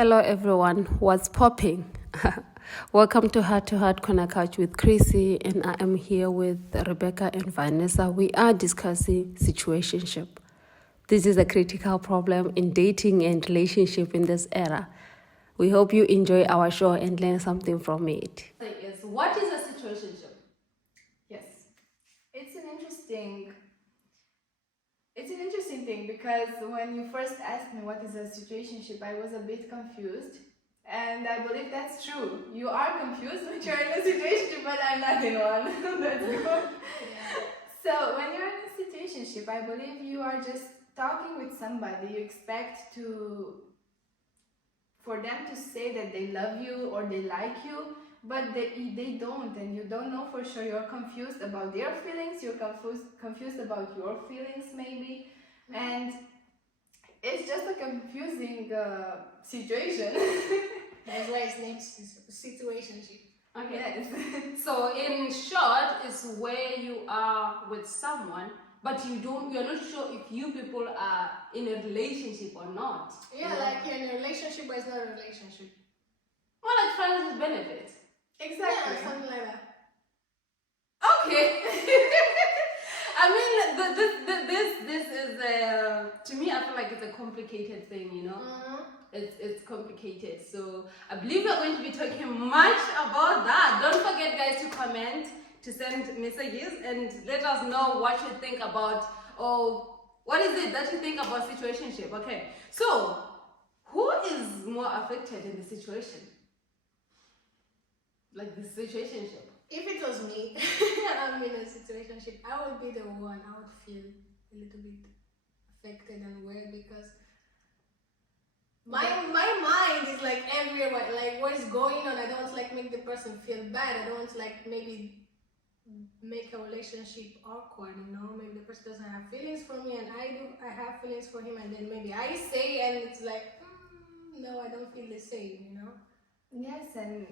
Hello everyone, what's popping? Welcome to Heart Corner Couch with Chrissy, and I am here with Rebecca and Vanessa. We are discussing situationship. This is a critical problem in dating and relationship in this era. We hope you enjoy our show and learn something from it. Yes. What is a situationship? Yes, it's an interesting thing because when you first asked me what is a situationship, I was a bit confused, and I believe that's true. You are confused when you're in a situationship, but I'm not in one. That's good. So when you're in a situationship, I believe you are just talking with somebody. You expect for them to say that they love you or they like you, but they don't, and you don't know for sure. You're confused about their feelings, you're confused about your feelings maybe, and it's just a confusing situation. That's why it's named situationship. Okay. Yes. So in short, it's where you are with someone, but you're not sure if you people are in a relationship or not. Yeah, like you're in a relationship, but it's not a relationship. More like friends with benefits. Exactly. Yeah, something like that. Okay. I mean, this is to me, I feel like it's a complicated thing, you know. Mm-hmm. It's complicated, so I believe we're going to be talking much about that. Don't forget, guys, to comment, to send messages, and let us know what you think about, or what is it that you think about situationship. Okay, so who is more affected in the situation, like the situationship? If it was me and I'm in a situationship, I would be the one. I would feel a little bit affected and weird because my mind is like everywhere. Like what is going on? I don't like make the person feel bad. I don't like maybe make a relationship awkward. You know, maybe the person doesn't have feelings for me and I do. I have feelings for him, and then maybe I say and it's like, no, I don't feel the same. You know. Yes, and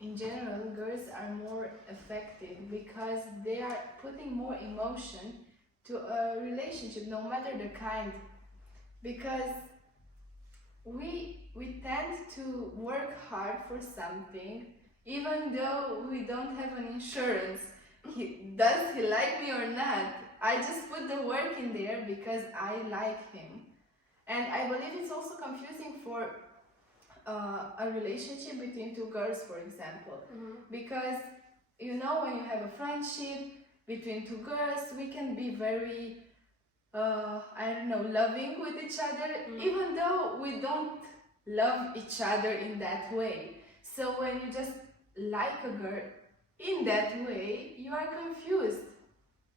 in general, girls are more affected because they are putting more emotion to a relationship, no matter the kind. Because we tend to work hard for something, even though we don't have an insurance. Does he like me or not? I just put the work in there because I like him. And I believe it's also confusing for a relationship between two girls, for example, because you know, when you have a friendship between two girls, we can be very I don't know, loving with each other, even though we don't love each other in that way. So when you just like a girl in that way, you are confused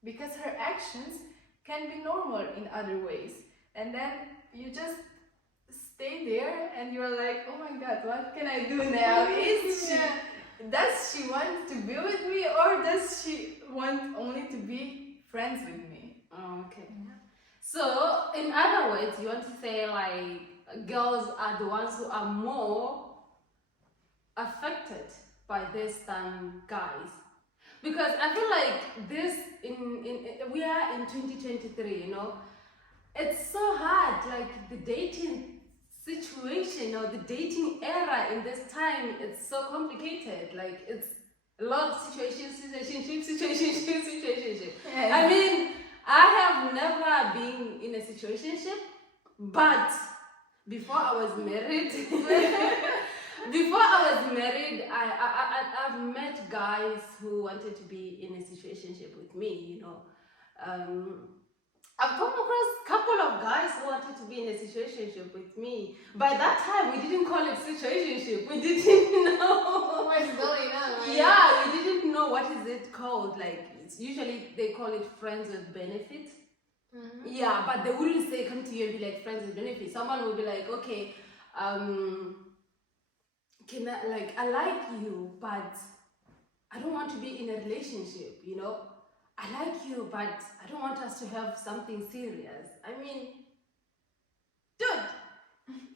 because her actions can be normal in other ways, and then you just stay there and you're like, oh my god, what can I do now? Does she want to be with me, or does she want only to be friends with me? Okay. So in other words, you want to say like girls are the ones who are more affected by this than guys, because I feel like this in we are in 2023, you know. It's so hard, like the dating situation or the dating era in this time, it's so complicated. Like it's a lot of situationship. Yes. I mean, I have never been in a situationship, but before I was married, I've met guys who wanted to be in a situationship with me, you know. I've come across a couple of guys who wanted to be in a situationship with me. By that time, we didn't call it situationship. We didn't know What's going on? Right? Yeah, we didn't know what is it called. Like it's usually they call it friends with benefit. Yeah, but they wouldn't say come to you and be like friends with benefit. Someone would be like, okay, can I like you, but I don't want to be in a relationship, you know. I like you, but I don't want us to have something serious. I mean, dude,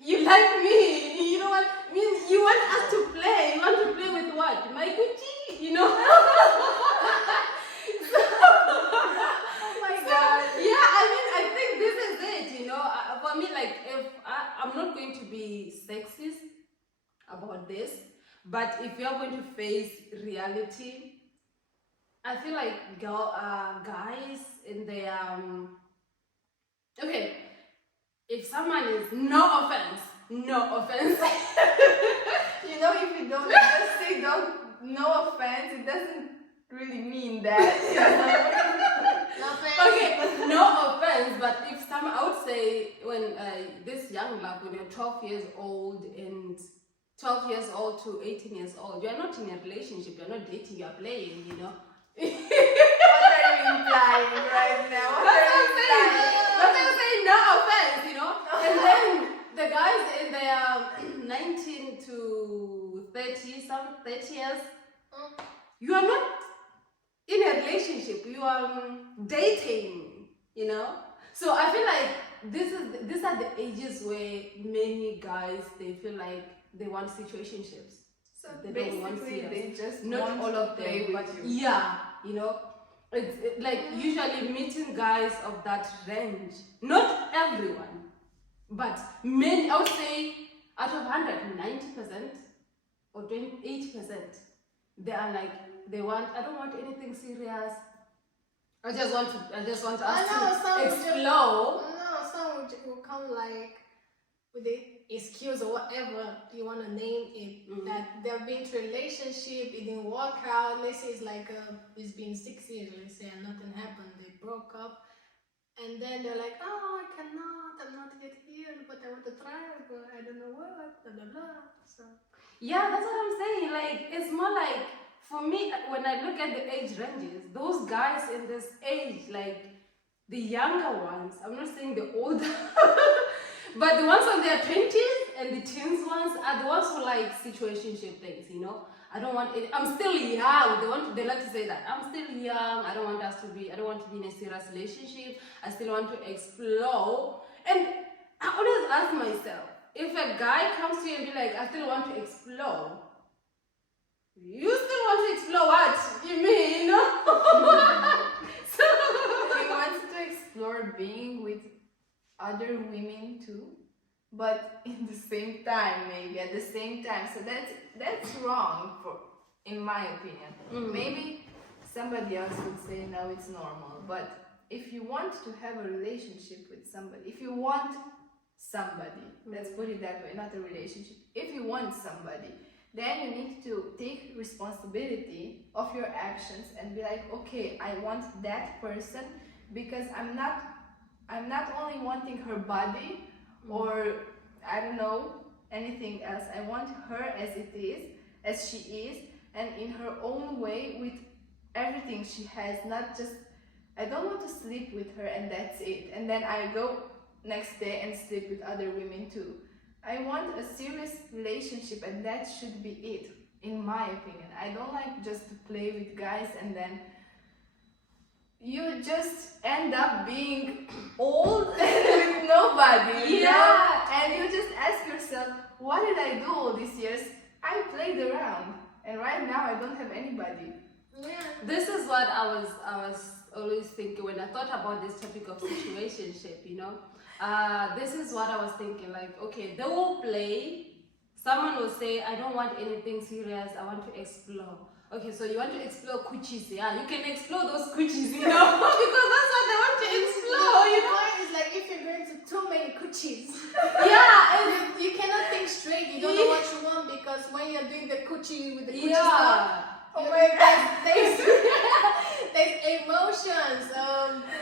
you like me, you know what? I mean, you want us to play. You want to play with what? My Gucci, you know? Oh my god. Yeah, I mean, I think this is it, you know. For me, like, if I'm not going to be sexist, about this. But if you're going to face reality, I feel like guys in their okay, if someone is no offense, You know, if you don't just say don't, no offense, it doesn't really mean that. You know? No offense. okay, no offense, but if someone, I would say when this young love, when you're 12 years old and 12 years old to 18 years old, you're not in a relationship, you're not dating, you're playing, you know. What are you implying right now? What are you implying? That's what I'm saying, no offense, you know. And then the guys in their 19 to 30, some 30 years, you are not in a relationship, you are dating, you know. So I feel like these are the ages where many guys, they feel like they want situationships. So They don't want basically, serious. they just Not want all to of play them, with but you. yeah, you know, like usually meeting guys of that range. Not everyone, but many. I would say out of 100, 90% or 80%, they are like they want. I don't want anything serious. I just want us to explore. No, some will come like with the excuse or whatever you want to name it, that they've been to a relationship, it didn't work out. Let's say it's like it's been 6 years, let's say, and nothing happened. They broke up, and then they're like, oh, I'm not yet healed, but I want to try, but I don't know what, blah blah blah. So Yeah, that's what I'm saying. Like, it's more like, for me, when I look at the age ranges, those guys in this age, like the younger ones, I'm not saying the older, but the ones on their 20s and the teens ones are the ones who like situationship things, you know. I don't want it. I'm still young. They like to say that. I'm still young. I don't want to be in a serious relationship. I still want to explore. And I always ask myself, if a guy comes to you and be like, I still want to explore, you still want to explore what? You mean, you know? So He wants to explore being with other women too, but in the same time, maybe at the same time. So that's wrong, in my opinion. Maybe somebody else would say no, it's normal. But if you want to have a relationship with somebody, if you want somebody, let's put it that way, not a relationship. If you want somebody, then you need to take responsibility of your actions and be like, okay, I want that person because I'm not only wanting her body or I don't know anything else. I want her as it is, as she is, and in her own way with everything she has. Not just, I don't want to sleep with her and that's it, and then I go next day and sleep with other women too. I want a serious relationship and that should be it, in my opinion. I don't like just to play with guys and then you just end up being old with nobody. You know? And you just ask yourself, what did I do all these years? I played around and right now I don't have anybody. yeah. this is what I was always thinking when I thought about this topic of situationship, you know. This is what I was thinking, like, okay, they will play. Someone will say, I don't want anything serious, I want to explore. Okay, so you want to explore coochies, yeah? You can explore those coochies, you know, because that's what they want to explore, you The know? point is like if you're going to too many coochies, Yeah, and you cannot think straight. You don't know what you want because when you're doing the coochie with the coochie stuff, yeah. Oh my god. there's emotions.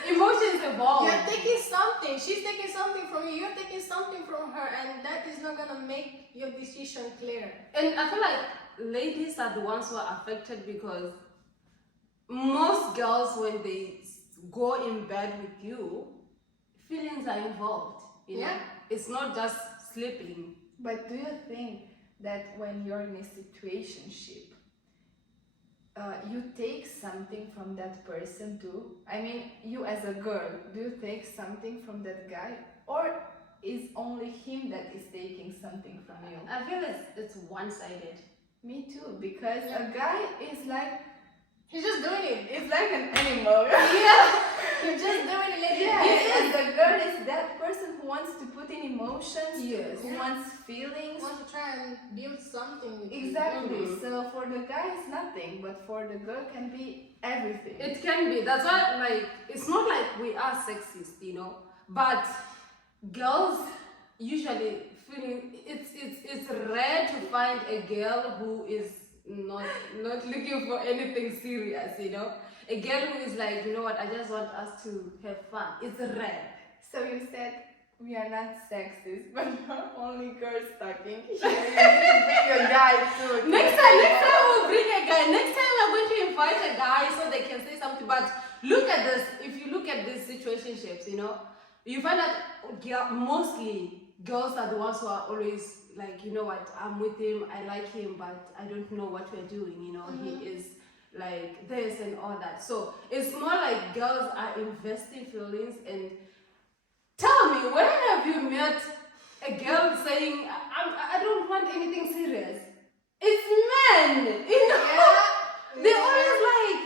Emotions evolve. You're taking something. She's taking something from you. You're taking something from her, and that is not gonna make your decision clear. And I feel like ladies are the ones who are affected because most girls, when they go in bed with you, feelings are involved. You know, Yeah. it's not just sleeping. But do you think that when you're in a situationship, you take something from that person too? I mean, you as a girl, do you take something from that guy? Or is only him that is taking something from you? I feel it's one-sided. Me too, because Yeah. a guy is like, He's just doing it. It's like an animal. Yeah. He's just doing it. Let Yeah, it and the girl is that person who wants to put in emotions, Yes. who wants feelings. want to try and build something with Exactly. Mhm. So for the guy it's nothing, but for the girl can be everything. It can be. That's why, like, it's not like we are sexist, but girls usually feeling it's rare to find a girl who is not looking for anything serious, A girl who is like, you know what, I just want us to have fun. It's rare. So you said we are not sexist, but not only girls talking. You need to bring a guy too. Next time we'll bring a guy. Next time we're going to invite a guy so they can say something. But look at this. If you look at these situationships, you find that mostly girls are the ones who are always like, you know what, I'm with him, I like him, but I don't know what we're doing. He is like this and all that. So it's more like girls are investing feelings. And tell me, where have you met a girl saying, I don't want anything serious? It's men, They're always like,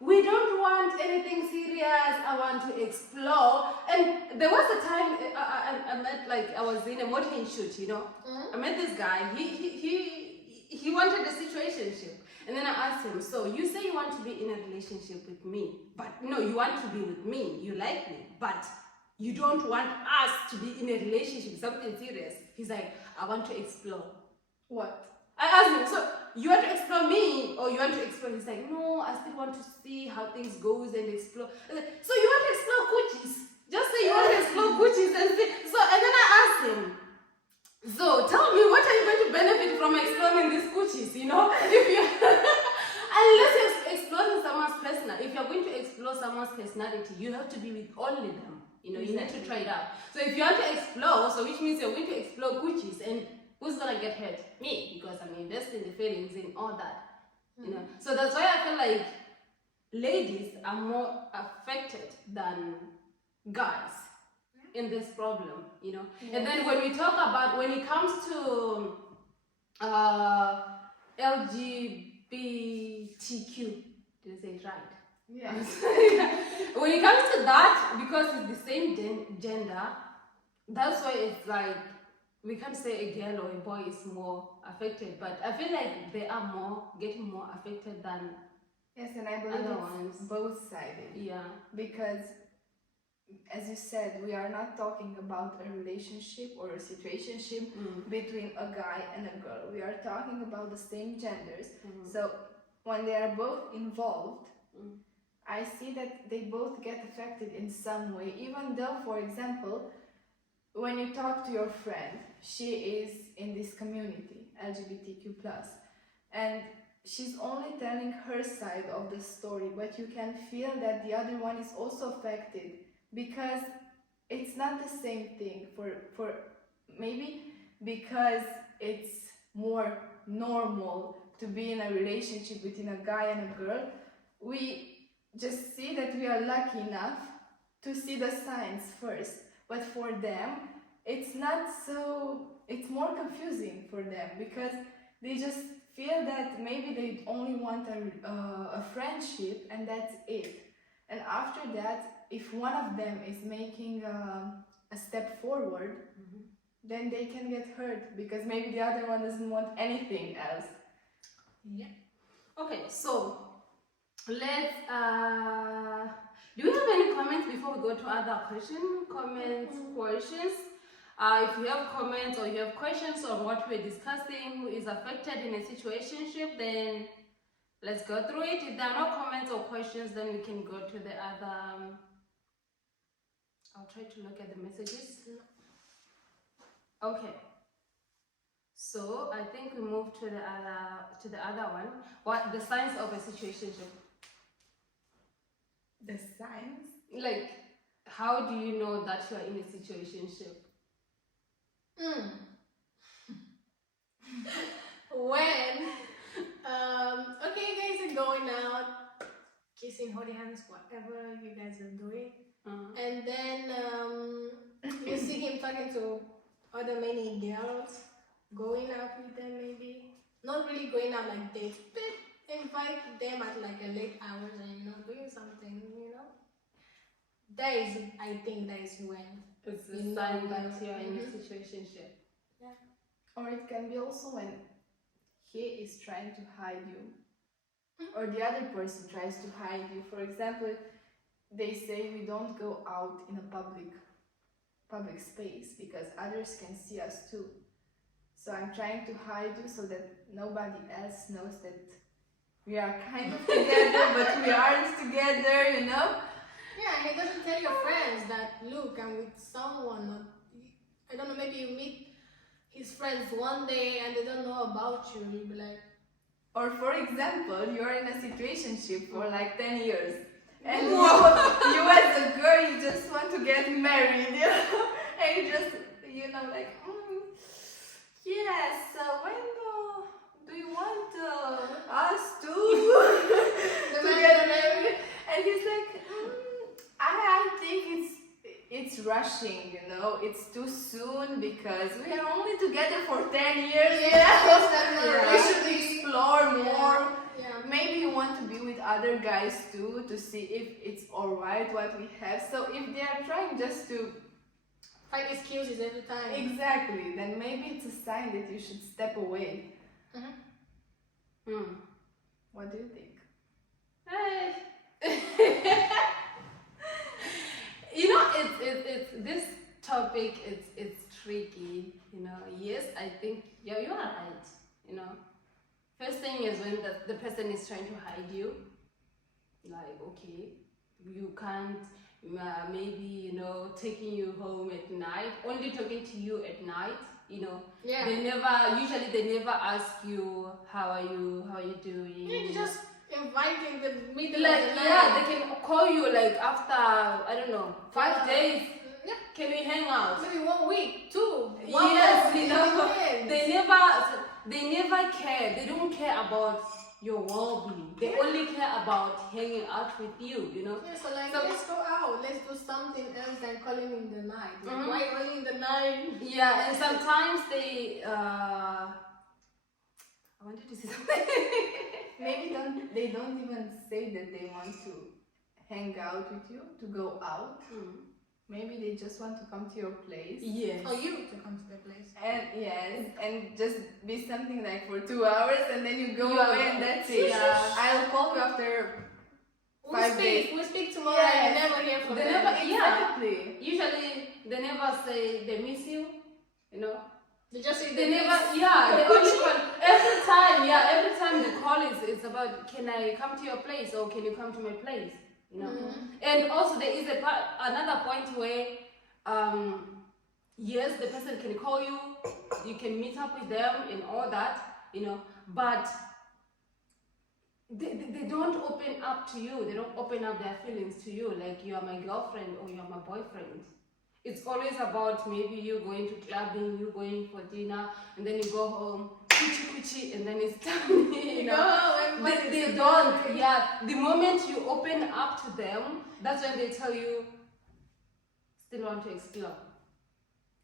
we don't want anything serious, I want to explore. And there was a time I met, like, I was in a modeling shoot, I met this guy, he wanted a situationship. And then I asked him, so you say you want to be in a relationship with me, but no, you want to be with me, you like me, but you don't want us to be in a relationship, something serious. He's like, I want to explore. What? I asked him, so you want to explore me or you want to explore? He's like, no, I still want to see how things goes and explore. I said, so you want to explore coochies? Just say you want to explore coochies and see. So, and then I asked him, so tell me, what are you going to benefit from exploring these coochies, If you, unless you're exploring someone's personality, if you're going to explore someone's personality, you have to be with only them. You need to try it out. So if you want to explore, so which means you're going to explore coochies, and who's gonna get hurt? Me, because I'm investing the feelings in all that. So that's why I feel like ladies are more affected than guys in this problem, And then when we talk about, when it comes to LGBTQ, did I say it right? Yeah. When it comes to that, because it's the same gender, that's why it's like, we can't say a girl or a boy is more affected, but I feel like they are getting more affected than Yes, and I believe other it's ones. both-sided. Yeah. Because, as you said, we are not talking about a relationship or a situationship between a guy and a girl. We are talking about the same genders. So when they are both involved, I see that they both get affected in some way, even though, for example, when you talk to your friend, she is in this community, LGBTQ+, and she's only telling her side of the story, but you can feel that the other one is also affected, because it's not the same thing. For maybe because it's more normal to be in a relationship between a guy and a girl, we just see that we are lucky enough to see the signs first. But for them, it's not so, it's more confusing for them, because they just feel that maybe they only want a friendship and that's it. And after that, if one of them is making a step forward, then they can get hurt, because maybe the other one doesn't want anything else. Yeah. Okay, so let's do we have any comments before we go to other questions? If you have comments or you have questions on what we're discussing, who is affected in a situationship, then let's go through it. If there are no comments or questions, then we can go to the other. I'll try to look at the messages. Okay. So I think we move to the other one. What the signs of a situationship? The signs? Like, how do you know that you are in a situationship? When okay, you guys are going out, kissing, holding hands, whatever you guys are doing, and then you see him talking to other many girls, going out with them, maybe not really going out like dates, but invite them at like a late hours and doing something, that is, I think that is when It's a you sign know, that you're in a mhm. situationship. Yeah. Or it can be also when he is trying to hide you, or the other person tries to hide you. For example, they say we don't go out in a public space because others can see us too. So I'm trying to hide you so that nobody else knows that we are kind of together, but we aren't together, you know? Yeah, and it doesn't tell your friends that, look, I'm with someone. Or, I don't know, maybe you meet his friends one day and they don't know about you. You'll be like, Or for example, you're in a situationship for like 10 years. And you as a girl, you just want to get married, you know? And you just, like, yes, when do you want us to get married? And he's like, I think it's rushing, it's too soon because we are only together for 10 years. We should explore more. Yeah. Maybe you want to be with other guys too to see if it's alright what we have. So if they are trying just to Find excuses every time. exactly, then maybe it's a sign that you should step away. What do you think? It's this topic. It's tricky. Yes, I think you are right. First thing is when the person is trying to hide you. Like, okay, you can't. Maybe taking you home at night, only talking to you at night. Yeah. They never ask you how are you doing. You just invite in the middle Like, of the night. yeah, they can call you like after, I don't know, 5 days. Yeah. Can we hang out? Maybe 1 week, 2. Yes, month, they never care. They don't care about your well-being. They only care about hanging out with you. Yeah, so let's go out. Let's do something else than calling in the night. Mhm. Why only in the night? Yeah, and sometimes they. I wanted to say something. Maybe they don't even say that they want to hang out with you, to go out. Maybe they just want to come to your place. Yes. For you to come to the place. And yes, and just be something like for 2 hours and then you go away and that's it. Yeah. I'll call you after 5 days. We'll speak tomorrow Yes. and you never hear from They them. never- yeah. Exactly. Usually they never say they miss you. They just say They never, miss yeah, they your only coochie. call every time the call is about, can I come to your place or can you come to my place, And also there is another point where, yes, the person can call you, you can meet up with them and all that, but they don't open up to you, they don't open up their feelings to you, like you are my girlfriend or you are my boyfriend. It's always about maybe you going to clubbing, you going for dinner, and then you go home, kuchi, and then it's time, They don't, yeah. The moment you open up to them, that's when they tell you, still want to explore.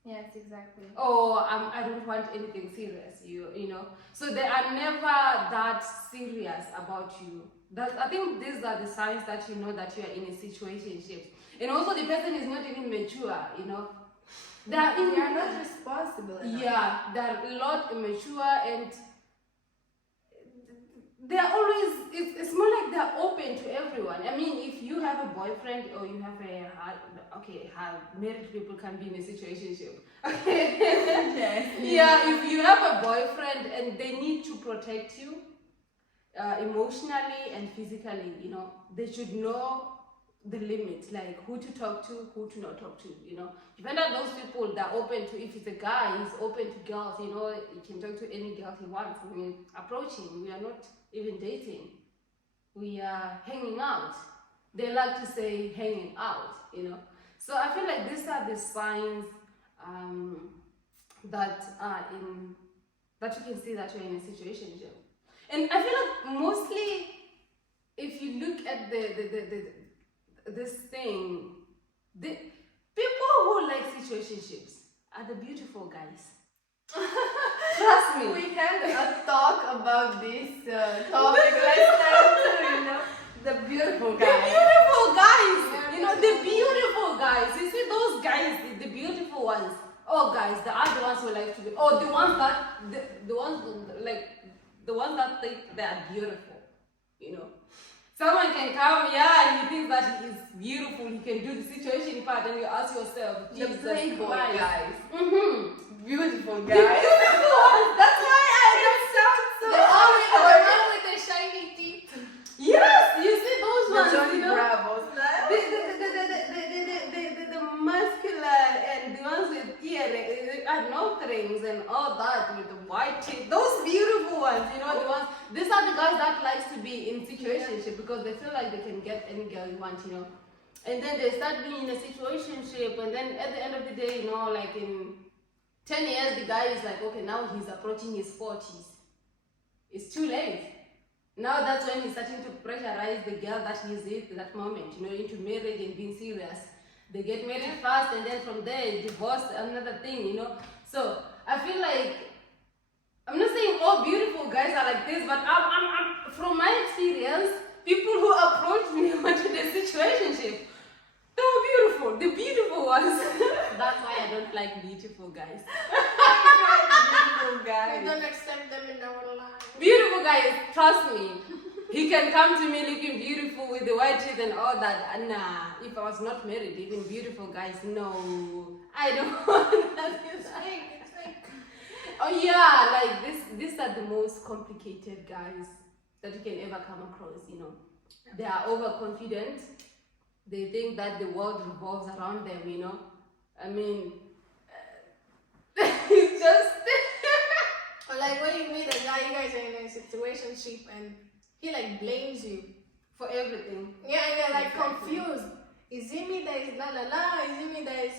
Yes, exactly. Oh, I don't want anything serious, So they are never that serious about you. I think these are the signs that you know that you are in a situationship. And also the person is not even mature, They are not responsible enough. Yeah, they're a lot immature and they're always, it's more like they're open to everyone. I mean, if you have a boyfriend or you have married people can be in a situationship. Okay. Yes. Yeah, if you have a boyfriend and they need to protect you emotionally and physically, they should know the limits, like who to talk to, who to not talk to, You find out those people that are open to, if it's a guy, he's open to girls, he can talk to any girl he wants. I mean, approaching, we are not even dating. We are hanging out. They like to say hanging out, So I feel like these are the signs that are that you can see that you're in a situationship. And I feel like mostly, if you look at this thing, the people who like situationships are the beautiful guys. Trust me. We had a talk about this topic last time too, you know, the beautiful The guys. beautiful guys. Yeah, You know, the beautiful guys. You see those guys, the beautiful ones. Oh, guys, the other ones who like to be. Oh, the ones that the ones like the ones that think they are beautiful. You know, someone can come, and he thinks that he is beautiful. He can do the situation part, and you ask yourself, The Jesus playboy Christ. guys. Beautiful The guys. beautiful ones. That's why I don't sound so. The one with the shiny teeth. Yes, you see those The ones. Johnny You know. Bravos. The muscular and the ones with earrings and nose rings and all that with the white teeth. Those beautiful ones, you know, the ones. These are the guys that likes to be in situationship because they feel like they can get any girl you want, you know. And then they start being in a situationship, and then at the end of the day, you know, like in 10 years, the guy is like, okay, now he's approaching his 40s. It's too late. Now that's when he's starting to pressurize the girl that he's with at that moment, you know, into marriage and being serious. They get married fast, and then from there, divorce, another thing, you know. So I feel like, I'm not saying all beautiful guys are like this, but I'm from my experience, people who approach me onto the situationship, they were beautiful, the beautiful ones. That's why I don't like beautiful guys. Beautiful We guys. don't accept them in our life. Beautiful guys, trust me. He can come to me looking beautiful with the white teeth and all that. Nah, if I was not married, even beautiful guys, no. I don't want that. It's fake. It's fake. Oh yeah, like these are the most complicated guys that you can ever come across, you know. They are overconfident. They think that the world revolves around them, you know. I mean, it's just... Or like when you meet a guy, you guys are in a situationship and he like blames you. for everything. Yeah, and you're like Exactly. confused. Is it me that is la la la? Is it me that is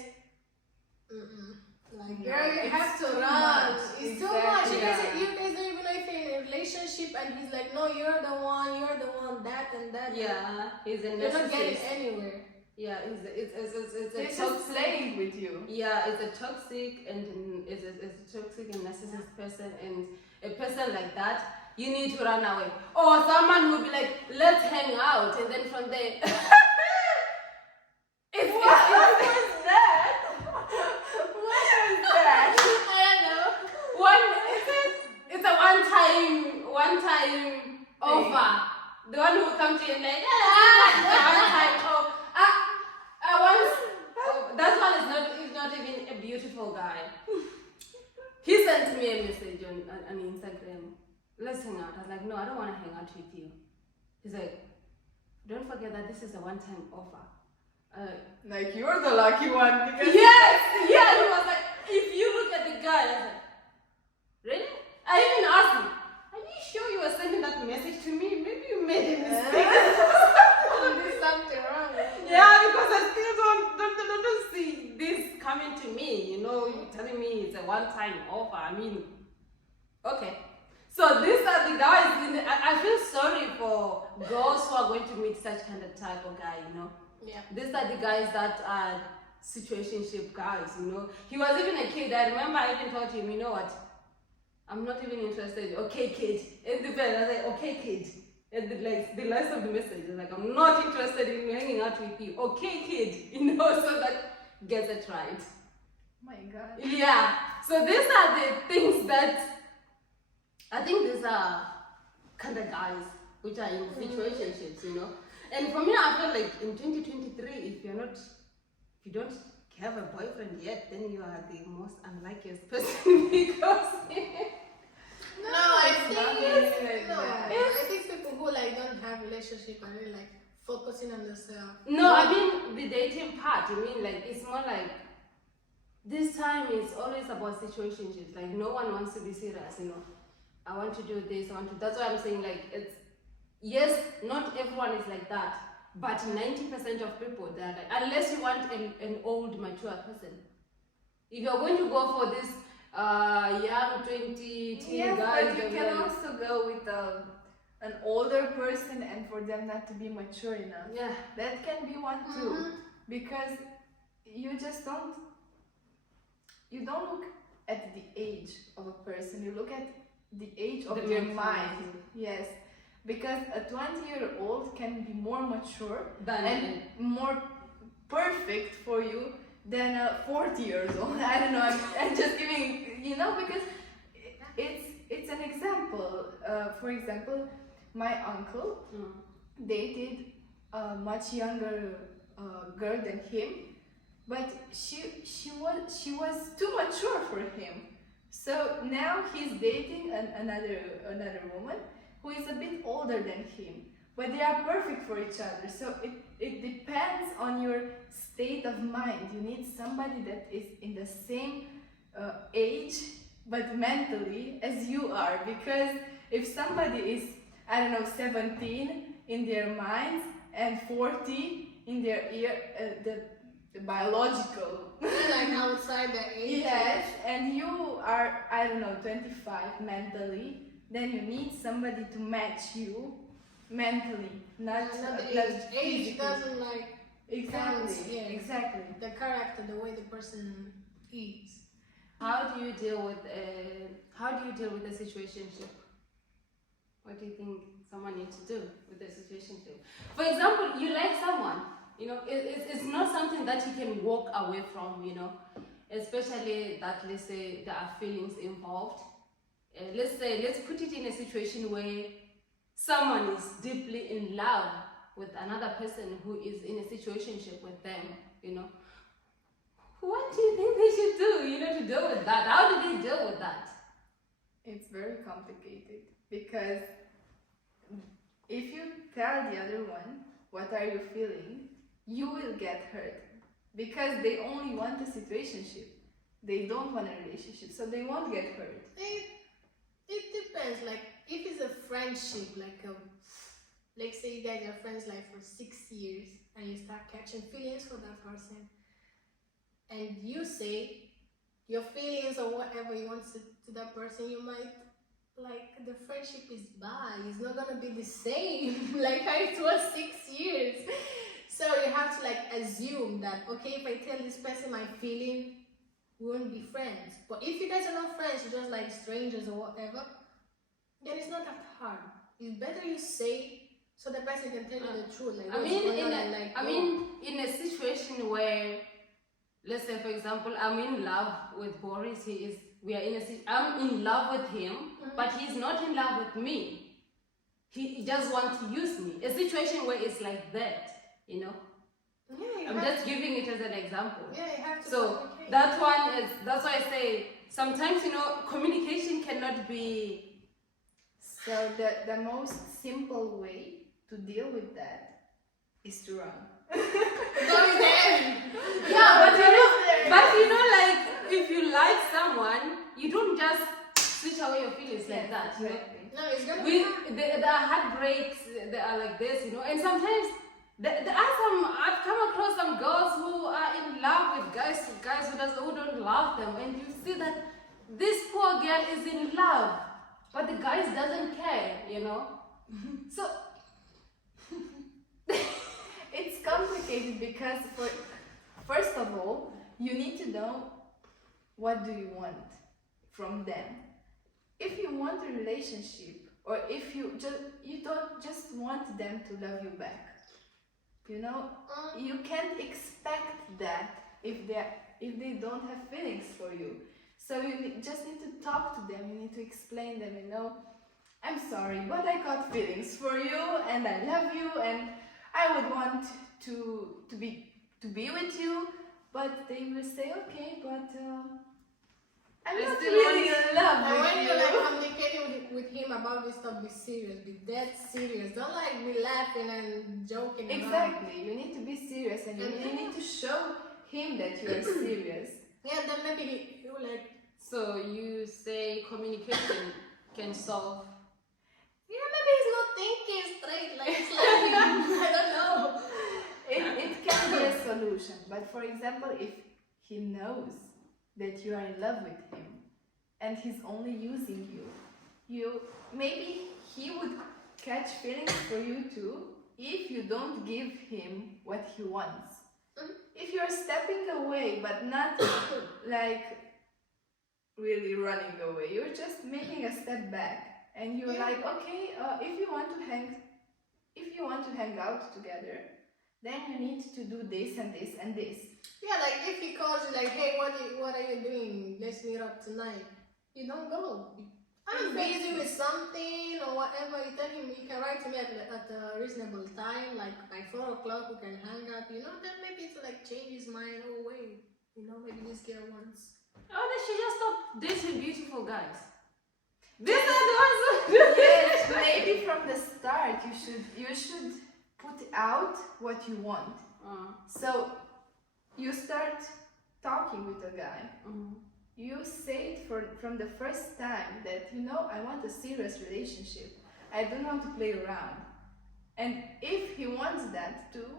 like No, girl, you it's have to too run. much. It's too Exactly, much. yeah. You guys don't even know if you're in a relationship and he's like, no, you're the one, that and that. Yeah, he's a You're not getting narcissist. anywhere. Yeah, it's They're a just toxic. playing with you. Yeah, it's a toxic and it's a toxic and narcissist person, and a person like that, you need to run away. Or someone who will be like, let's hang out, and then from there, it's What was that? What was that? I don't know. it's a one time offer. The one who will come to you and like, one time offer. That one is not even a beautiful guy. He sent me a message on Instagram. Let's hang out. I was like, no, I don't want to hang out with you. He's like, don't forget that this is a one-time offer. Like you're the lucky one because Yes, yeah. He was like, if you look at the guy, I was like, really? I even asked him, are you sure you were sending that message to me? Maybe you made a mistake. There's something wrong with you. Yeah, because I still don't see this coming to me. You know, you telling me it's a one-time offer. I mean, okay. So these are the guys. I feel sorry for girls who are going to meet such kind of type of guy. You know. Yeah. These are the guys that are situationship guys, you know. He was even a kid. I remember I even told him, you know what? I'm not even interested. Okay, kid. In the bed, I was like, okay, kid. And the last of the message is like, I'm not interested in hanging out with you. Okay, kid. You know, so that gets it right. my God. Yeah. So these are the things that I think these are kind of guys which are in situationships, you know. And for me, I feel like in 2023, if you don't have a boyfriend yet, then you are the most unluckiest person because No, I think nothing like no. that. I think people who like don't have relationship are really like focusing on themselves. no, I mean the dating part. I mean like it's more like this time it's always about situationships. Like no one wants to be serious, you know. I want to do this. That's why I'm saying like it's. Yes, not everyone is like that, but 90% of people they're like, unless you want an old, mature person. If you're going to go for this young 20 teen Yes, guys, but you they'll be can like, also go with an older person and for them not to be mature enough. yeah, That can be one too. Mhm. Because you just don't look at the age of a person. You look at the age of The their mentality. mind. Yes, because a 20-year-old can be more mature Than and more perfect for you than a 40 years old. I don't know. I'm just giving, because it's an example. For example, my uncle dated a much younger girl than him, but she was too mature for him. So now he's dating another woman who is a bit older than him, but they are perfect for each other. So it depends on your state of mind. You need somebody that is in the same age but mentally as you are, because if somebody is, I don't know, 17 in their minds and 40 in their ear, the biological Like outside the age. yes, and you are, I don't know, 25 mentally, then you need somebody to match you mentally, not the not age. Age physically. doesn't like Exactly, yeah. exactly. the character, the way the person is. How do you deal with the situationship? What do you think someone needs to do with the situationship? For example, you like someone, it's not something that you can walk away from, especially that, let's say, there are feelings involved. Let's put it in a situation where someone is deeply in love with another person who is in a situationship with them, What do you think they should do, to deal with that? How do they deal with that? It's very complicated, because if you tell the other one what are you feeling, you will get hurt, because they only want a situationship. They don't want a relationship, so they won't get hurt. It depends. Like if it's a friendship, like say you guys are friends like for 6 years and you start catching feelings for that person, and you say your feelings or whatever you want to that person, you might, like, the friendship is bad. It's not gonna be the same like how it was 6 years. So you have to like assume that, okay, if I tell this person my feeling, we won't be friends. But if you guys are not friends, you're just like strangers or whatever, then it's not that hard. It's better you say so the person can tell you the truth. Like, in a situation where, let's say, for example, I'm in love with Boris. I'm in love with him, but he's not in love with me. He just wants to use me. A situation where it's like that, Yeah, I'm just giving it as an example. Yeah, you have to. So that's why I say sometimes, communication cannot be. So the most simple way to deal with that is to run. Yeah, like if you like someone, you don't just switch away your feelings like that. Exactly. No, it's gonna be hard. There are heartbreaks. They are like this, and sometimes there are some. I've come across some girls who are in love with guys who don't love them, and you see that this poor girl is in love, but the guy doesn't care, So it's complicated, because first of all, you need to know what do you want from them. If you want a relationship, or if you don't just want them to love you back, you can't expect that if they don't have feelings for you. So you just need to talk to them. You need to explain them. I'm sorry, but I got feelings for you, and I love you, and I would want to be with you. But they will say, okay, but I'm not really in love And with when you. you're like communicating with him about this stuff, be serious, be dead serious. Don't like be laughing and joking around. Exactly. You need to be serious, and you need to show him that you are serious. Yeah, then maybe you like. So you say communication can solve. Yeah, maybe he's not thinking straight. Like it's like I don't know. It can be a solution, but for example, if he knows that you are in love with him and he's only using you maybe he would catch feelings for you too if you don't give him what he wants. If you're stepping away but not like really running away. You're just making a step back, and you're Yeah. like, okay, if you want to hang out together, then you need to do this and this and this. Yeah, like if he calls you like, hey, what are you doing? Let's meet up tonight. You don't go. I'm busy with something or whatever. You tell him you can write to me at a reasonable time, like by 4 o'clock we can hang out. Then maybe to like change his mind. Oh wait, maybe this girl wants. Oh, they should just stop dating beautiful guys. These are the ones who do Yes, maybe from the start you should put out what you want. So you start talking with a guy. You say it from the first time that I want a serious relationship. I don't want to play around. And if he wants that too,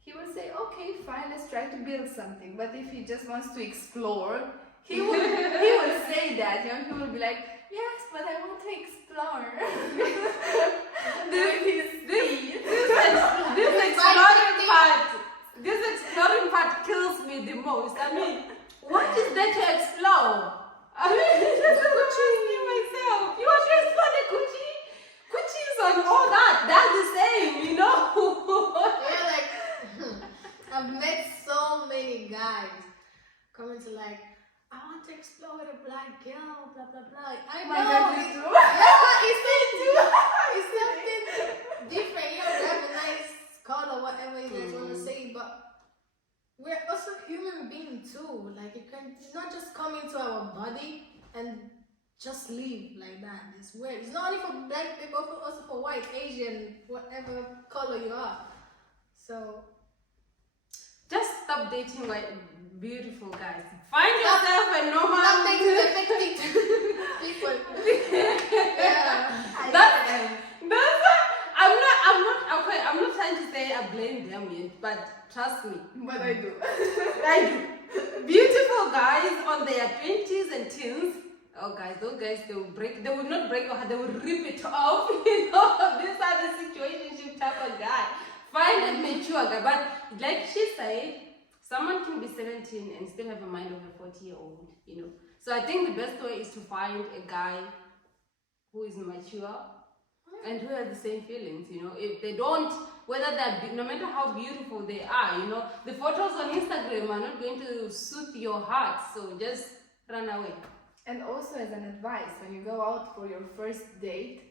he will say, okay, fine, let's try to build something. But if he just wants to explore, he will say that. He will be like, yes, but I want to explore. This exploring part kills me the most. I mean, what is there to explore? I mean, just asking me myself. You want to explore the Gucci? Gucci's on all that. That's the same, Yeah, like I've met so many guys coming to like, I want to explore with a black girl, blah blah blah. I My know. God, you too. Yeah, it's something different. You have a nice color, whatever you guys want to say, but we're also human beings too. Like it's not just come into our body and just leave like that. It's weird. It's not only for black people, but also for white, Asian, whatever color you are. So just stop dating white beautiful guys. Find yourself a normal. stop dating affected people. Yeah. I'm not trying to say I blame them yet, but trust me. But I do. I do. Beautiful guys on their 20s and teens. Oh guys, those guys, they will not break your heart, they will rip it off. These are the situationship type of guy. Find a mature guy. But like she said, someone can be 17 and still have a mind of a 40-year-old, So I think the best way is to find a guy who is mature and who has the same feelings, If they don't, whether they're, no matter how beautiful they are, the photos on Instagram are not going to soothe your heart, so just run away. And also as an advice, when you go out for your first date,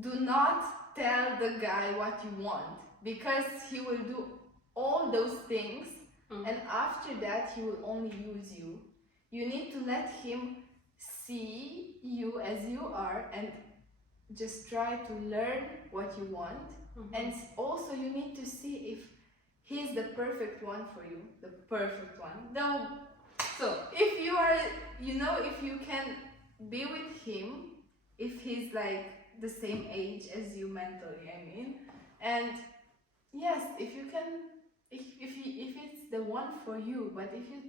do not tell the guy what you want, because he will do all those things, and after that he will only use you. You need to let him see you as you are and just try to learn what you want. And also you need to see if he's the perfect one for you, the perfect one. So if you are, if you can be with him, if he's like the same age as you mentally, and yes, if you can, if it's the one for you, but if you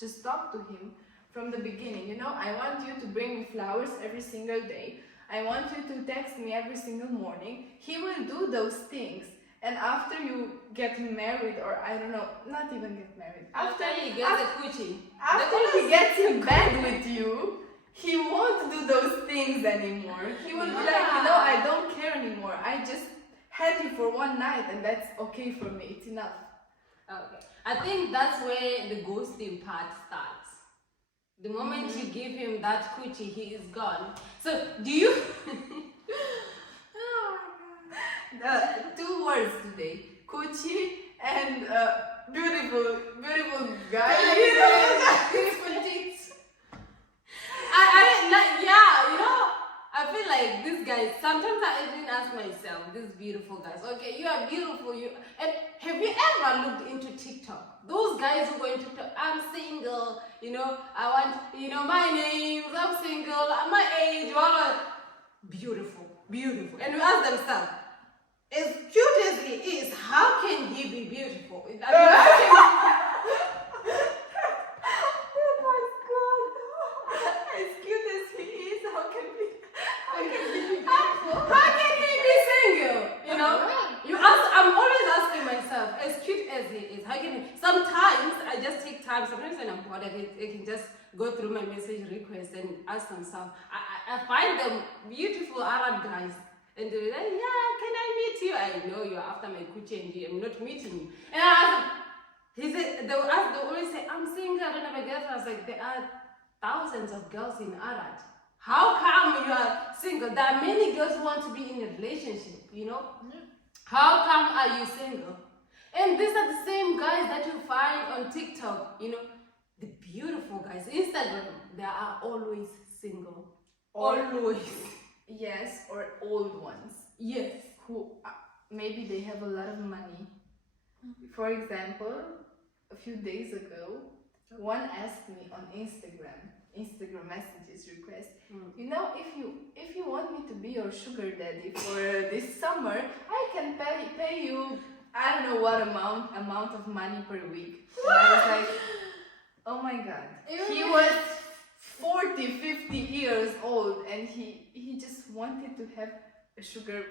just talk to him from the beginning, I want you to bring me flowers every single day. I want you to text me every single morning. He will do those things. And after you get married, or I don't know, not even get married. After he gets a coochie. After he gets in bed with you, he won't do those things anymore. He will be like, I don't care anymore. I just had you for one night and that's okay for me. It's enough. Okay. I think that's where the ghosting part starts. The moment you give him that coochie, he is gone. So, do you... Two words today. Coochie and beautiful guy. Beautiful tits. I feel like this guy, sometimes I even ask myself, these beautiful guys, okay, you are beautiful, and have you ever looked into TikTok? Those guys who go into TikTok, I'm single, I want, my name, I'm single, my age, beautiful, and you ask themselves, as cute as he is, how can he be beautiful? I mean, Oh my God! As cute as he is, how can he be single? I'm always asking myself, as cute as he is, how can he? Sometimes I just take time time, sometimes when I'm bored, I can just go through my message requests and ask them stuff. I find them beautiful Arab guys. And they're like, yeah, can I meet you? I know you're after my coochie and I'm not meeting you. And I ask them, they always say, I'm single, I don't have a girlfriend. I was like, there are thousands of girls in Arad. How come you are single? There are many girls who want to be in a relationship, you know? How come are you single? And these are the same guys that you find on TikTok, you know? The beautiful guys. Instagram, they are always single. Always. Yes, or old ones. Yes. Who maybe they have a lot of money. For example, a few days ago, one asked me on Instagram messages request, you know, if you want me to be your sugar daddy for this summer, I can pay you I don't know what amount of money per week. And I was like, oh my god. He was 40, 50 years old and he just wanted to have a sugar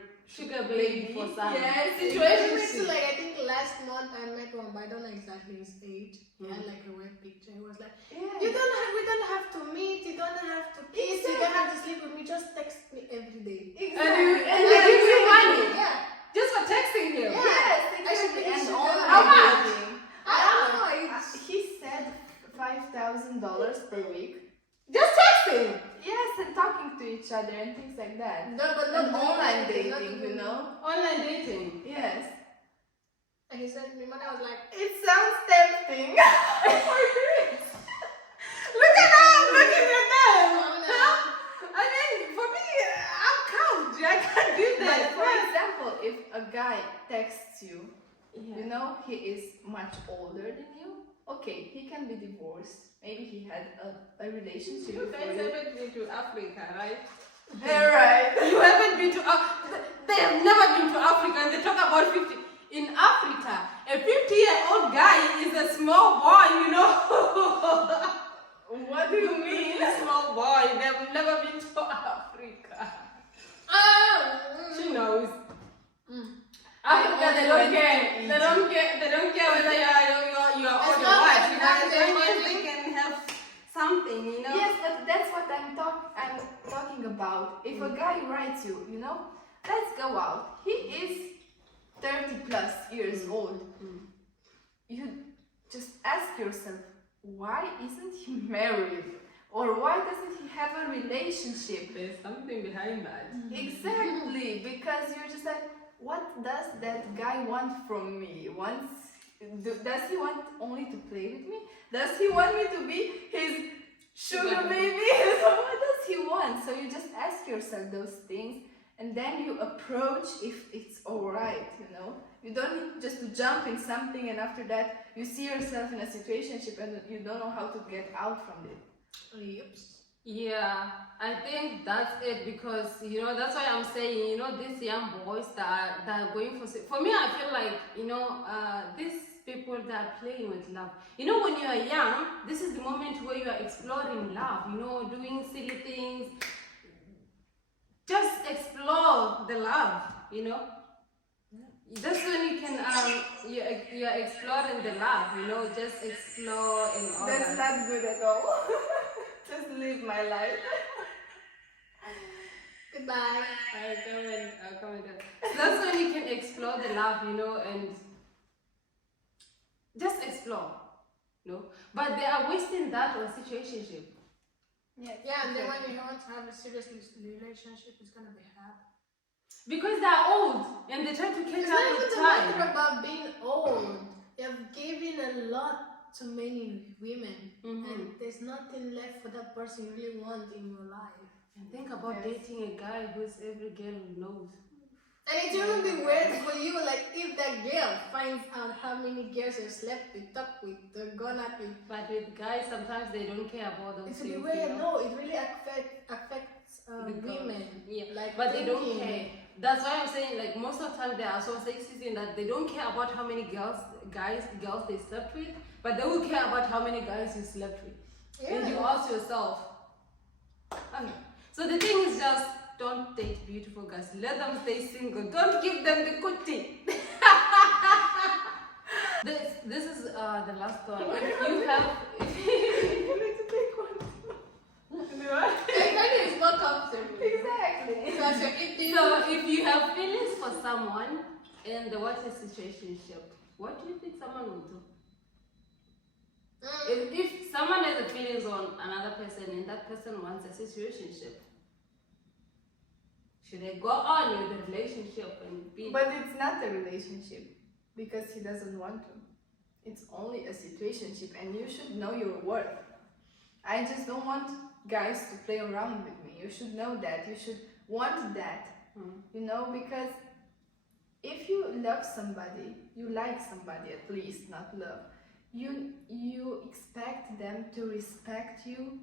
baby for some. Yes, Situationship. Like, I think last month I met one, but I don't know exactly his age. He had like a weird picture. He was like, we don't have to meet, you don't have to kiss, you don't have to sleep with me, just text me every day. Exactly. And they give you money. Yeah. Just for texting him. Yeah. Yes, I should exactly. be And sugar online How much? dating. I don't know. He said $5,000 per week. Just texting. Yes, and talking to each other and things like that. No, but And not online dating, dating, you know? Online dating. Yes. And he sent me money. I was like, It sounds tempting. Look at them. Looking at them. oh no. I mean, for me, I'm couch. I can't do But that. for example, if a guy texts you, you know, he is much older than you. Okay, he can be divorced. Maybe he had a relationship You before guys you. haven't been to Africa, right? Alright. You haven't been to they have never been to Africa and they talk about 50. In Africa, a 50-year-old guy is a small boy, you know. What do you mean? A small boy. They've never been to Africa. She knows. Africa, they don't care. They don't care. They don't care whether you're old or what. You know, as long as they can have something, you know. Yes, but that's what I'm talking about. If a guy writes you, you know, let's go out. He is 30 plus years old. You just ask yourself, why isn't he married? Or why doesn't he have a relationship? There's something behind that. Exactly, because you're just like, what does that guy want from me? Does he want only to play with me? Does he want me to be his sugar baby? What does he want? So you just ask yourself those things and then you approach if it's alright, you know? You don't need just to jump in something and after that you see yourself in a situationship and you don't know how to get out from it. Yep. Yeah, I think that's it because, you know, that's why I'm saying, you know, these young boys that are going for me, I feel like, you know, these people that are playing with love. You know, when you are young, this is the moment where you are exploring love, you know, doing silly things. Just explore the love, you know. That's when you can, you're exploring the love, you know, just explore and all That's that. not good at all. Just live my life. Goodbye. I'll come and so that's when you can explore the love, you know, and just explore, you know. But they are wasting that on situationship. Yes. Yeah, and then when you want to have a serious relationship, it's gonna be hard. Because they are old and they try to catch It's up not even with a matter time. about being old. You've given a lot to many women, and there's nothing left for that person you really want in your life. And think about dating a guy who's every girl knows. And it will be weird for you, like if that girl finds out how many girls you slept with, talked with, gone out with. But with guys, sometimes they don't care about those It things. will be weird. You know? No, it really affects The girls. women. Yeah, Like but they don't thinking. care. That's why I'm saying, like, most of the time they are so sexist in that they don't care about how many girls they slept with, but they will care about how many guys you slept with. Yeah. And you ask yourself, okay. So the thing is just don't date beautiful guys. Let them stay single. Don't give them the cootie. This is the last one. If you have, You need to pick one. Everybody is more comfortable. Exactly. so if you have feelings for someone and what is situationship, what do you think someone will do? If someone has a feelings on another person and that person wants a situationship, should they go on with the relationship and be? But it's not a relationship because he doesn't want to. It's only a situationship, and you should know your worth. I just don't want guys to play around with me. You should know that. You should want that. You know, because if you love somebody, you like somebody at least, not love. You expect them to respect you,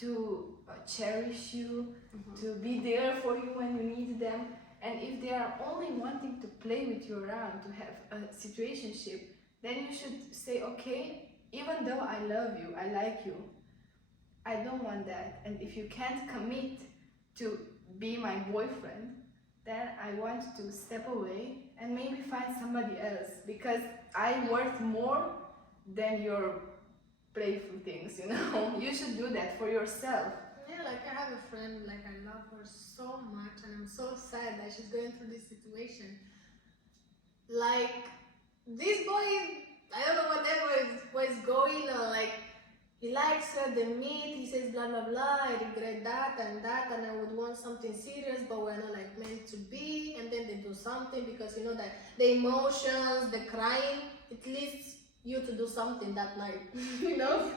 to cherish you, to be there for you when you need them. And if they are only wanting to play with you around, to have a situationship, then you should say, okay, even though I love you, I like you, I don't want that. And if you can't commit to be my boyfriend, then I want to step away and maybe find somebody else, because I worth more than your playful things, you know. You should do that for yourself. Yeah, like I have a friend, like I love her so much, and I'm so sad that she's going through this situation. Like, this boy, I don't know what is going on. Like, he likes her, they meet, he says blah blah blah, I regret that, and I would want something serious, but we're not like meant to be. And then they do something because you know that the emotions, the crying, it leads you to do something that night, you know.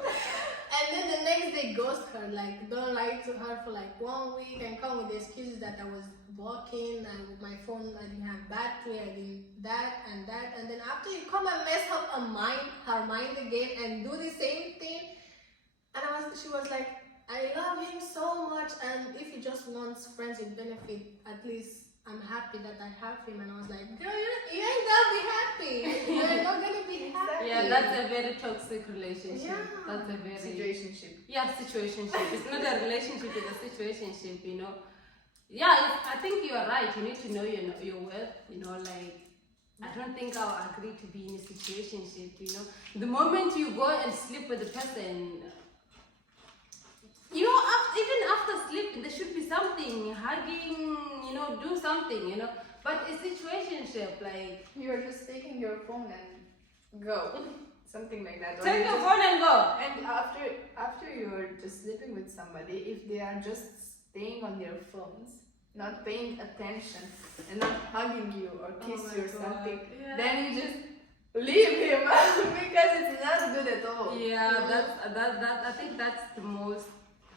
And then the next day ghost her, like don't write to her for like 1 week and come with the excuses that I was walking and with my phone I didn't have battery, I didn't that, and then after you come and mess up her mind again and do the same thing. And she was like, I love him so much, and if he just wants friends with benefit, at least I'm happy that I have him. And I was like, girl, you ain't gonna be happy. You're not gonna be happy. Yeah, that's a very toxic relationship. Yeah. That's a very Situationship. Yeah, situationship. It's not a relationship, it's a situationship, you know. Yeah, I think you are right. You need to know your worth, you know, like I don't think I'll agree to be in a situationship, you know. The moment you go and sleep with the person, you know, even after sleeping, there should be something, hugging, you know, do something, you know. But a situationship, like You're just taking your phone and go. Something like that. Or take you your just- phone and go. And after you're just sleeping with somebody, if they are just staying on their phones, not paying attention, and not hugging you or kiss you or something, Yeah. then you just leave him because it's not good at all. Yeah, that I think that's the most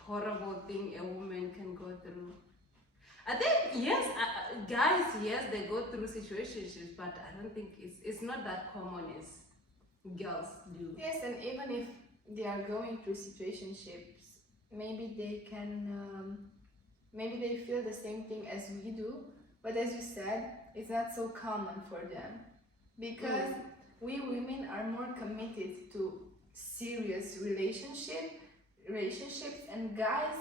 horrible thing a woman can go through. I think yes, guys, yes, they go through situationships, but I don't think it's not that common as girls do. Yes, and even if they are going through situationships, maybe they can, maybe they feel the same thing as we do, but as you said, it's not so common for them because we women are more committed to serious relationships, and guys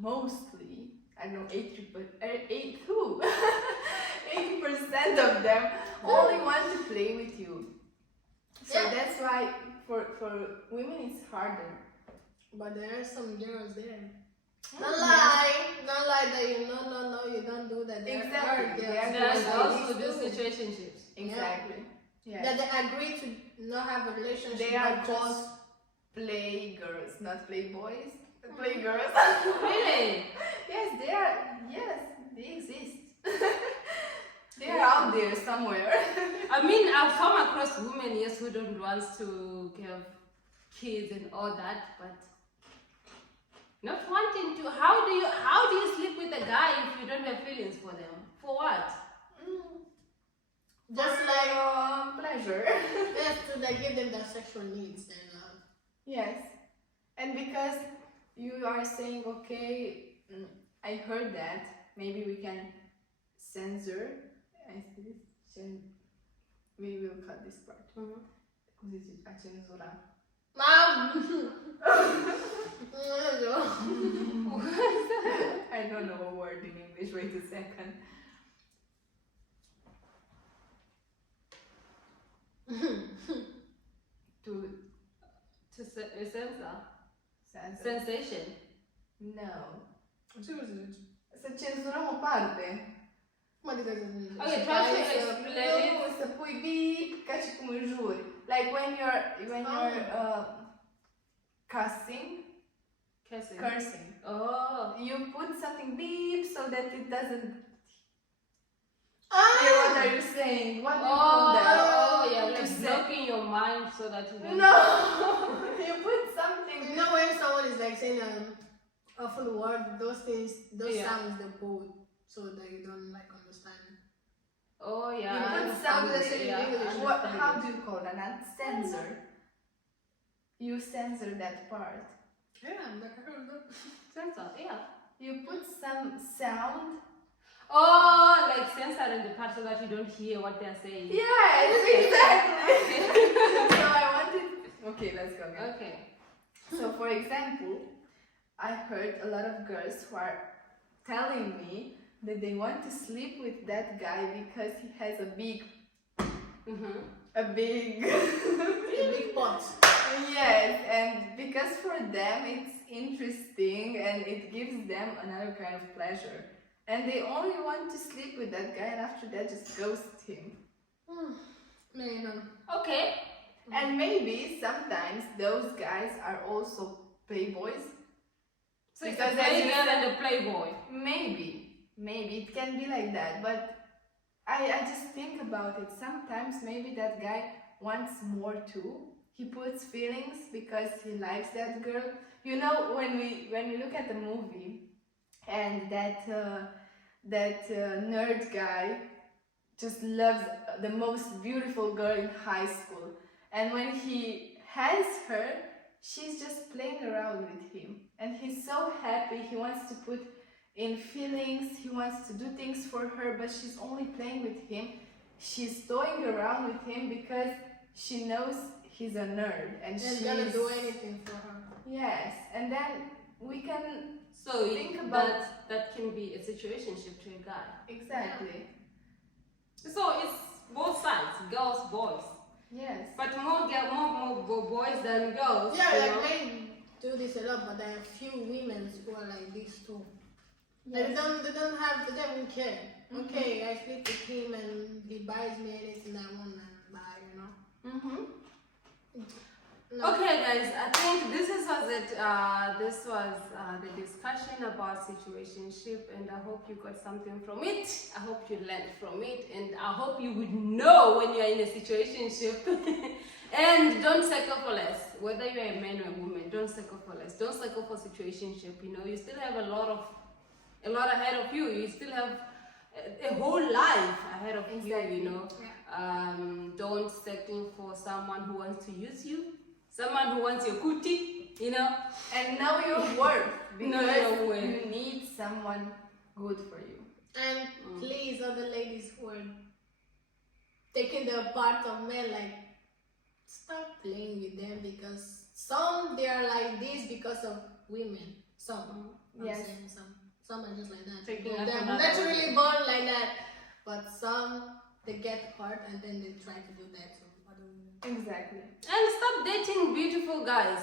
mostly, I don't know, 80% of them only want to play with you. So Yeah. that's why for women it's harder. But there are some girls there. Don't lie that you no, you don't do that. There Exactly. are There are There are girls girls like who do this too. situationships. Exactly. Yeah. That they agree to not have a relationship. They are but called just- play girls, not play boys. Play girls. Really? Yes, they are. Yes, they exist. They are out there somewhere. I mean, I've come across women, yes, who don't want to have kids and all that, but not wanting to. How do you sleep with a guy if you don't have feelings for them? For what? Just For, like pleasure. yes, to like give them their sexual needs and love. Yes, and because you are saying, okay, I heard that, maybe we can censor. We will cut this part. Così a censurare. Mom! I don't know a word in English. Wait a second. to censor Censor. sensation. No. Ce vreau să zici? Să censurăm o parte. Cum adică să zici? Okay, try to explain it. Nu, să pui beep ca și cum înjuri. Like when you're cursing. Oh. You put something beep so that it doesn't Ah! hear what are you saying. What do you call that? Oh, yeah, To like say- blocking your mind so that you don't. No! You put something. You know when someone is like saying a full word, those things, those Yeah. sounds they put so that you don't like understand. Oh, yeah. You I put understand something. it, in yeah, English. I What? understand How it. do you call that? Censor. You censor that part. Yeah, like I heard that. Censor, yeah. You put some sound. Oh, like censoring the part so that you don't hear what they're saying. Yes, exactly. So I wanted. Okay, let's go again. Okay. So, for example, I heard a lot of girls who are telling me that they want to sleep with that guy because he has a big. A big pot. Yes, and because for them it's interesting and it gives them another kind of pleasure. And they only want to sleep with that guy and after that just ghost him. Man, Okay. And maybe sometimes those guys are also playboys. So it's Because a as you playgirl said- and a playboy. Maybe it can be like that, but I just think about it. Sometimes maybe that guy wants more too. He puts feelings because he likes that girl. You know, when we look at the movie and that nerd guy just loves the most beautiful girl in high school, and when he has her, she's just playing around with him, and he's so happy. He wants to put in feelings, he wants to do things for her, but she's only playing with him. She's toying around with him because she knows he's a nerd and she's she's gonna do anything for her. Yes, and then we can So think about that can be a situationship to a guy. exactly. So it's both sides, girls, boys. Yes. But more boys than girls. Yeah, you like know? men do this a lot, but there are few women who are like this too. Yes. They don't care. Okay, I sleep with him and he buys me anything I want and buy, you know. No. Okay, guys, I think this was it. This was the discussion about situationship, and I hope you got something from it. I hope you learned from it, and I hope you would know when you are in a situationship. And don't settle for less. Whether you are a man or a woman, don't settle for less. Don't settle for situationship. You know, you still have a lot ahead of you. You still have a whole life ahead of you. You know, don't settle for someone who wants to use you. Someone who wants your cootie, you know. And know your worth because Know your worth. you need someone good for you. And please, other ladies who are taking the part of men, like, stop playing with them because some they are like this because of women. Some, I'm Yes. saying some are just like that. Taking They're after that naturally born like that, but some they get hurt and then they try to do that to other women. Exactly. And stop dating beautiful guys.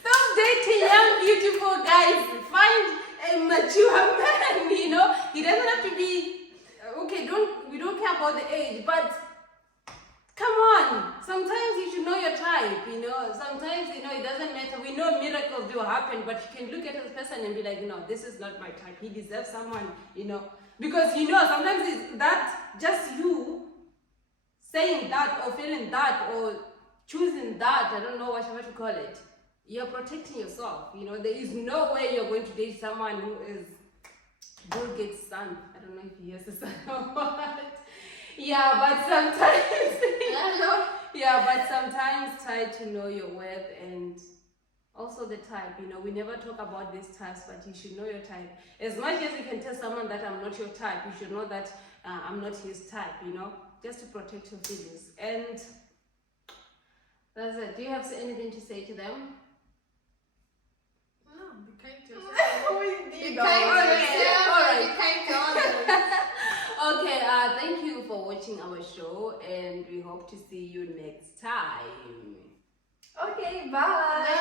Stop dating young, beautiful guys. Find a mature man, you know. He doesn't have to be okay, we don't care about the age, but come on. Sometimes you should know your type, you know. Sometimes, you know, it doesn't matter. We know miracles do happen, but you can look at this person and be like, no, this is not my type. He deserves someone, you know. Because, you know, sometimes it's that just you saying that or feeling that or choosing that, I don't know what to call it. You're protecting yourself, you know. There is no way you're going to date someone who is Bill Gates' son. I don't know if he has a son or what. Yeah, but sometimes try to know your worth and also the type. You know, we never talk about these types, but you should know your type. As much as you can tell someone that I'm not your type, you should know that I'm not his type, you know, just to protect your feelings. And that's it. Do you have anything to say to them? No, be kind to yourself. We Be did kind to already. yourself. All right. Be kind to others. Okay, thank you watching our show, and we hope to see you next time. Okay, bye.